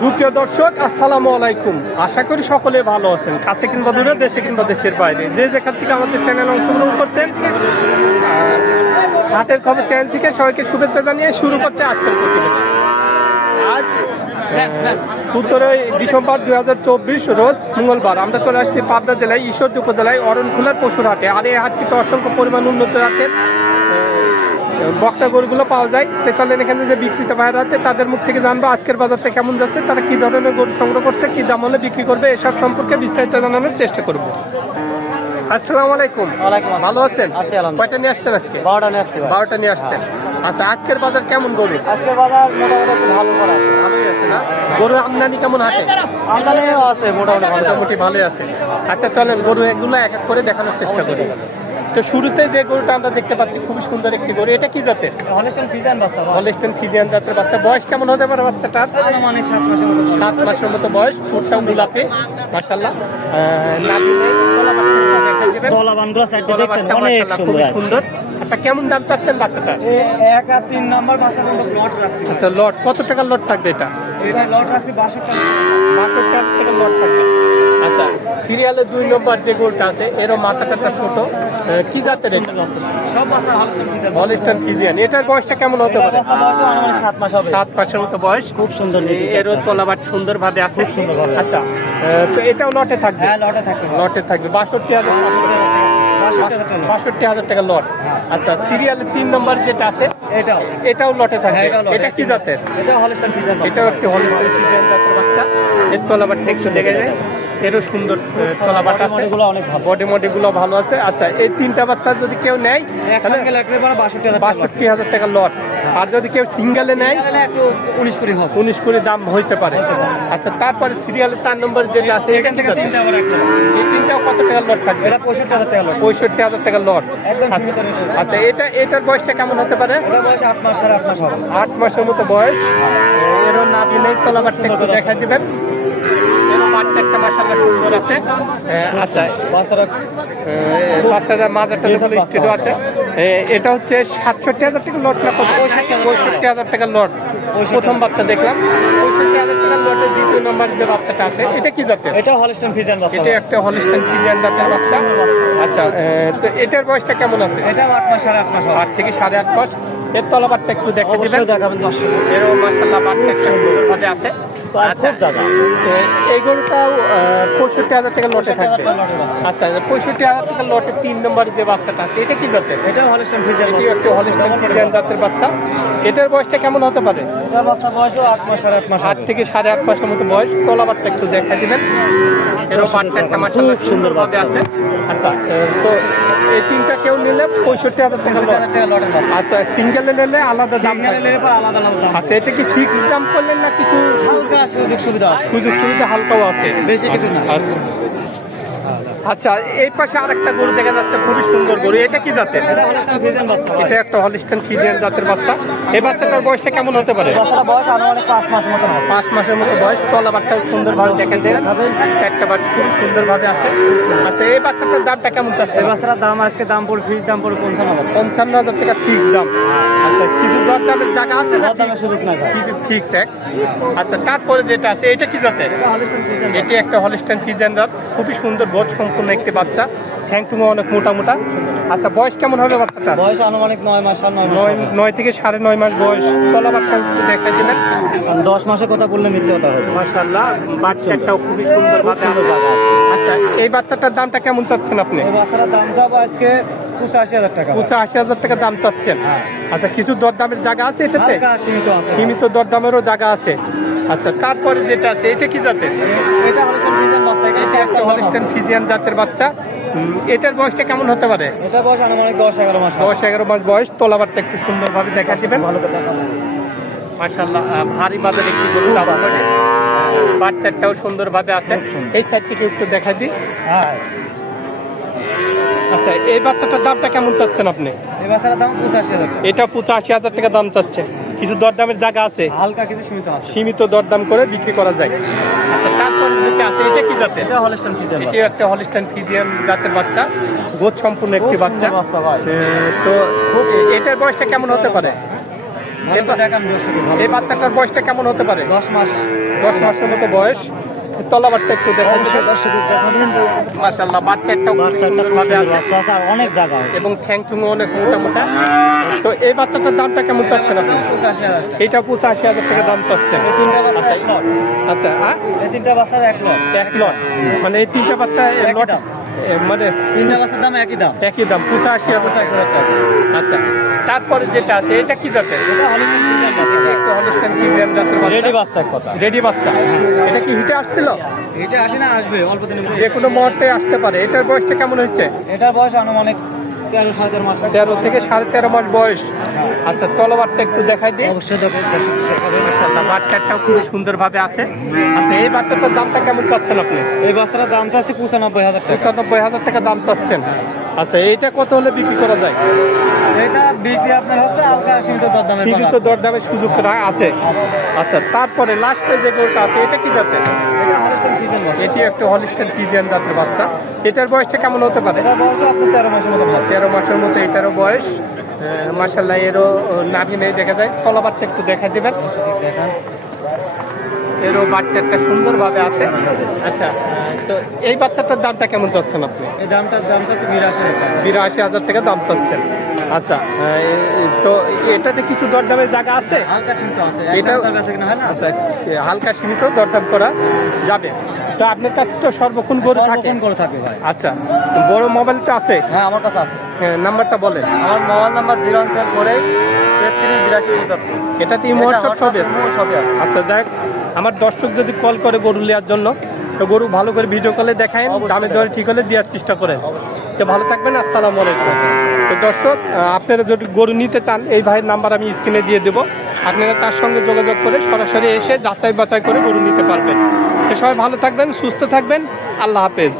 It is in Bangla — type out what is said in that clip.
সুপ্রিয় দর্শক, আসসালামু আলাইকুম। আশা করি সকলে ভালো আছেন, কাছে কিংবা দূরে, দেশে কিংবা দেশের বাইরে। যে যেখান থেকে আমাদের চ্যানেল অংশগ্রহণ করছেন হাটের খবর চ্যানেল থেকে সবাইকে শুভেচ্ছা জানিয়ে শুরু করছে আজকের আজ, সতেরোই ডিসেম্বর দুই হাজার চব্বিশ, রোজ মঙ্গলবার, আমরা চলে আসছি পাবনা জেলায়, ঈশ্বরদী উপজেলায়, অরণখোলার পশুর হাটে। আর এই হাটটিতে অসংখ্য পরিমাণ উন্নত জাতের বক্তা গরুগুলো পাওয়া যায়। তো চলেন এখানে যে বিক্রিত বাইরে আছে তাদের মুখ থেকে জানব আজকের বাজারটা কেমন যাচ্ছে তারা কি ধরনের গরু সংগ্রহ করছে কি দাম হলে বিক্রি করবে এসব সম্পর্কে বিস্তারিত জানানোর চেষ্টা করব। আসসালামু আলাইকুম। ওয়ালাইকুম ভালো আছেন? কয়টা নিয়ে আসছেন আজকে? বারোটা নিয়ে আসছি ভাই। বারোটা নিয়ে আসছেন। আচ্ছা আজকের বাজার কেমন গরু? আজকে বাজার মোটামুটি ভালো আছে। ভালোই আছে না? গরু আমদানি কেমন হাটে? আমদানিও আছে মোটামুটি মোটামুটি ভালোই আছে। আচ্ছা চলেন গরু এগুলো এক এক করে দেখানোর চেষ্টা করি। তো শুরুতে যে গরুটা আমরা দেখতে পাচ্ছি খুবই সুন্দর একটি গরু এটা কি জাতের হলেস্টন ফিজান বাচ্চা। হলিস্টেন ফিজিয়ান জাতের বাচ্চা বয়স কেমন হতে পারে বাচ্চাটার আনুমানিক সাত মাসের মতো বয়স। সাত মাসের মতো বয়স ফুটটাও গোলাপে মার্শাল্লাহ দলাবানগুলো সাইডে দেখছেন অনেক সুন্দর আচ্ছা কেমন দাম চাচ্ছেন বাচ্চাটা? এক আর তিন নাম্বার বাচ্চা পর্যন্ত প্লট রাখছি। আচ্ছা লট কত টাকার লট থাকবে এটা? এটা লট রাখছি বাষট্টি বাষট্টি টাকা লট থাকবে। আচ্ছা সিরিয়ালে দুই নম্বর যে গোলটা আছে এরও মাথাটা ছোট। কি জাতের এটা? সব বাচ্চা হলিস্টন ফিজিয়ান। এটার বয়সটা কেমন হতে পারে? সাত মাস হবে। সাত মাসের মতো বয়স। খুব সুন্দর। এরও তলাবাট সুন্দর ভাবে আছে। খুব সুন্দরভাবে আছে। আচ্ছা তো এটাও লটে থাকবে? হ্যাঁ লটে থাকবে। লটে থাকবে। বাষট্টি হাজার বাষট্টি হাজার টাকা লট। আচ্ছা সিরিয়াল তিন নম্বর যেটা আছে এটাও। এটাও লটে থাকবে। হ্যাঁ। এটা কি জাতের? এটা হলস্টার ফিজান এটাও একটি হলস্টার ফিজিয়ান জাতের বাচ্চা। এর তো আবার টেকসই দেখে যায় এরও সুন্দর তলা তলাবাট আছে। এগুলো অনেক ভালো। বডি মডি গুলো ভালো আছে। আচ্ছা এই তিনটা বাচ্চা যদি কেউ নেয় বাষট্টি হাজার টাকা লট। লট আর যদি কেউ সিঙ্গেলে নেয় উনিশ কুড়ি হবে। উনিশ কুড়ি দাম হইতে পারে। আচ্ছা তারপরে সিরিয়ালের চার নম্বর যেটা আছে এখান থেকে এই তিনটাও কত টাকা লট থাকবে? এটা পঁয়ষট্টি হাজার টাকা লট পঁয়ষট্টি হাজার টাকা লট আচ্ছা। আচ্ছা এটা এটার বয়সটা কেমন হতে পারে? বয়স আট মাস সাড়ে আট মাস হবে। আট মাসের মতো বয়স। এরও নাভি নেই তলাবারটা একটু দেখা দিবেন। এরও বাচ্চা একটা মাসাল্লাহ সুন্দর আছে। এ, আচ্ছা। বাচ্চারা এ, বাচ্চাটার মাজারটা আছে। এটা হচ্ছে সাতষট্টি হাজার টাকা লট না পঁয়ষট্টি হাজার টাকা। লট। প্রথম বাচ্চা দেখলাম। পঁয়ষট্টি হাজার টাকা লটের দ্বিতীয় নম্বর যে বাচ্চাটা আছে এটা কি জাতের? এটা হলিস্টন ফিজান বাচ্চা। এটা একটা হলিস্টান ফিজিয়ান জাতের বাচ্চা। আচ্ছা তো এটার বয়সটা কেমন আছে? এটা আট মাস সাড়ে আট মাস আট থেকে সাড়ে আট মাস। এর তলাবারটা একটু দেখে দিবেন। অবশ্যই দেখাবেন দর্শক এরও মাসাল্লাহ বাচ্চা একটা সুন্দরভাবে আছে। খুব জায়গা এ- এই গরুটাও পঁয়ষট্টি হাজার টাকা লটে থাকবে আচ্ছা পঁয়ষট্টি হাজার টাকা লটে তিন নম্বর যে বাচ্চাটা আছে এটা কি জাতের? এটা হলিস্টন ফিজান এটি একটা হলিস্টান ফিজিয়ান জাতের বাচ্চা। এটার বয়সটা কেমন হতে পারে? বাচ্চা আট মাস সাড়ে আট মাস আট থেকে সাড়ে আট মাসের মতো বয়স। তলাবারটা একটু দেখা দিবেন। এরও বাচ্চা একটা সুন্দর সুন্দরভাবে আছে। আচ্ছা তো এই তিনটা কেউ নিলে পঁয়ষট্টি হাজার টাকা আচ্ছা সিঙ্গেলে নিলে আলাদা দাম আচ্ছা এটা কি ফিক্স দাম করলেন না কিছু সুযোগ সুবিধা সুযোগ সুবিধা হালকাও আছে? বেশি কিছু না। আচ্ছা। আচ্ছা এই পাশে আরেকটা গরু দেখা যাচ্ছে খুবই সুন্দর গরু। এটা কি জাতের? এটা একটা হলিস্টান ফিজিয়ান জাতের বাচ্চা। এই বাচ্চাটার বয়সটা কেমন হতে পারে? পাঁচ মাসের মতো বয়স। তলাবারটাও সুন্দরভাবে দেখা দেয় একটা বাচ্চা খুব সুন্দরভাবে আছে। আচ্ছা এই বাচ্চাটার দামটা কেমন চাচ্ছে? এই বাচ্চাটার দাম আজকে দাম পড়ে ফিস দাম পড়ে পঞ্চান্ন হাজার। পঞ্চান্ন হাজার টাকা ফিক্স দাম। আচ্ছা কিছু দর দামের জায়গা আছে না দামের সুযোগ নাই ফিক্স এক। আচ্ছা তারপরে যেটা আছে এটা কি জাতের? এটি একটা হলিস্টান ফিজিয়ান জাত। খুবই সুন্দর বোধ সম্পূর্ণ একটি বাচ্চা। ঠ্যাংটুঙো অনেক মোটা মোটা। আচ্ছা বয়স কেমন হবে বাচ্চাটা? বয়স আনুমানিক নয় মাস নয় নয় থেকে সাড়ে নয় মাস বয়স। তলা বাচ্চা একটু দেখা দিলেন দশ মাসের কথা বললে মিথ্যে কথা হবে। মাশাল্লাহ বাচ্চাটাও খুবই সুন্দর। আচ্ছা এই বাচ্চাটার দামটা কেমন চাচ্ছেন আপনি? বাচ্চাটার দাম যাব আজকে পঁচাশি হাজার টাকা। হাজার টাকা দাম চাচ্ছেন। হ্যাঁ। আচ্ছা কিছু দরদামের জায়গা আছে এটাতে? সীমিত দরদামেরও জায়গা আছে। আচ্ছা তারপরে যেটা আছে এটা কি জাতের? এটা হলিস্টন ফিজান বাচ্চা এটা একটা হলিস্টান ফিজিয়ান জাতের বাচ্চা। এটার বয়সটা কেমন হতে পারে? এটা বয়স আনুমানিক দশ এগারো মাস। দশ এগারো মাস বয়স। তলাবারটা একটু সুন্দরভাবে দেখা দিবেন। ভালো। মাসাল্লাহ ভারী বাজার একটু গরু বাচ্চাটাও সুন্দরভাবে আছে। এই সাইড থেকে একটু দেখা দিই। হ্যাঁ। আচ্ছা এই বাচ্চাটার দামটা কেমন চাচ্ছেন আপনি? এই বাচ্চাটার দাম পঁচাশি হাজার এটা পঁচাশি হাজার টাকা দাম চাচ্ছে। কিছু দরদামের জায়গা আছে? হালকা কিছু সীমিত আছে। সীমিত দরদাম করে বিক্রি করা যায়। আচ্ছা তারপরে যেটা আছে এটা কি জাতের? এটা হলস্টাইন ফ্রিজিয়ান এটা একটা হলস্টাইন ফ্রিজিয়ান জাতের বাচ্চা। গোদ সম্পূর্ণ একটি বাচ্চা। বাচ্চা ভাই। এ, তো এটার বয়সটা কেমন হতে পারে? এই বাচ্চাটার বয়সটা কেমন হতে পারে? দশ মাস। দশ মাসের মতো বয়স। তলাবারটা একটু বাচ্চা একটা বাচ্চা আছে। অনেক জায়গা এবং ঠ্যাং অনেক মোটা মোটা তো এই বাচ্চাটার দামটা কেমন চাচ্ছেন আপনি। এইটা পঁচাশি হাজার টাকা দাম চাচ্ছেন। আচ্ছা তিনটা বাচ্চার এক লট। এক লট। মানে এই তিনটা বাচ্চা লট? মানে তিনটা বাচ্চার দাম একই দাম। একই দাম পঁচাশি আর পঁচাশি হাজার টাকা। আচ্ছা তারপরে যেটা আছে এটা কি জাতের? এটা একটা ফ্রিজিয়ান জাতের রেডি বাচ্চা কথা। রেডি বাচ্চা। এটা কি হিটে আসছিল? এটা আসে না আসবে অল্প দিনের যে কোনো মুহূর্তে আসতে পারে। এটার বয়সটা কেমন হয়েছে? এটার বয়স আনুমানিক তেরো থেকে সাড়ে তেরো মাস বয়স। আচ্ছা তলবারটা একটু দেখাই দিই। অবশ্যই বাচ্চাটাও খুবই সুন্দরভাবে আছে। আচ্ছা এই বাচ্চাটার দামটা কেমন চাচ্ছেন আপনি? এই বাচ্চাটার দাম চাচ্ছে পঁচানব্বই হাজার টাকা। পঁচানব্বই হাজার টাকা দাম চাচ্ছেন। আচ্ছা এইটা কত হলে বিক্রি করা যায়? এটা বিক্রি আপনার হচ্ছে হালকা সীমিত দরদামে সীমিত দরদামের সুযোগ আছে। আচ্ছা তারপরে লাস্টে যে গরুটা আছে এটা কি জাতের? এটা হলিস্টিন একটা হলিস্টার পিজিয়ান জাতের বাচ্চা। এটার বয়সটা কেমন হতে পারে? তেরো মাসের মতো তেরো মাসের মতো এটারও বয়স। মার্শাল্লাহ এরও নাভি নেই দেখা যায়। কলাবারটা একটু দেখা দিবেন। দেখান। এরও বাচ্চাটা সুন্দরভাবে আছে। আচ্ছা তো এই বাচ্চাটার দামটা কেমন চাচ্ছেন আপনি? এই দামটার দাম চাচ্ছে বিরাশি বিরাশি হাজার টাকা দাম চাচ্ছেন। আচ্ছা তো এটাতে কিছু দরদামের জায়গা আছে? হালকা সীমিত আছে এটা- আচ্ছা হালকা সীমিত দরদাম করা যাবে। তো আপনার কাছে তো সর্বক্ষণ গরু থাকে। করে থাকে ভাই। আচ্ছা বড় মোবাইলটা আছে? হ্যাঁ আমার কাছে আছে। হ্যাঁ, নাম্বারটা বলেন। আমার mobile number zero one seven four eight তেত্রিশ বিরাশি পঁচাত্তর। এটাতে হোয়াটসঅ্যাপ সবই আছে। আচ্ছা যাক আমার দর্শক যদি কল করে গরু নেওয়ার জন্য তো গরু ভালো করে ভিডিও কলে দেখায়। দামে দরে ঠিক হলে দেওয়ার চেষ্টা করেন। তো ভালো থাকবেন আসসালামু আলাইকুম। তো দর্শক আপনারা যদি গরু নিতে চান, এই ভাইয়ের নাম্বার আমি স্ক্রিনে দিয়ে দেবো। আপনারা তার সঙ্গে যোগাযোগ করে সরাসরি এসে যাচাই বাছাই করে গরু নিতে পারবেন। তো সবাই ভালো থাকবেন, সুস্থ থাকবেন। আল্লাহ হাফেজ।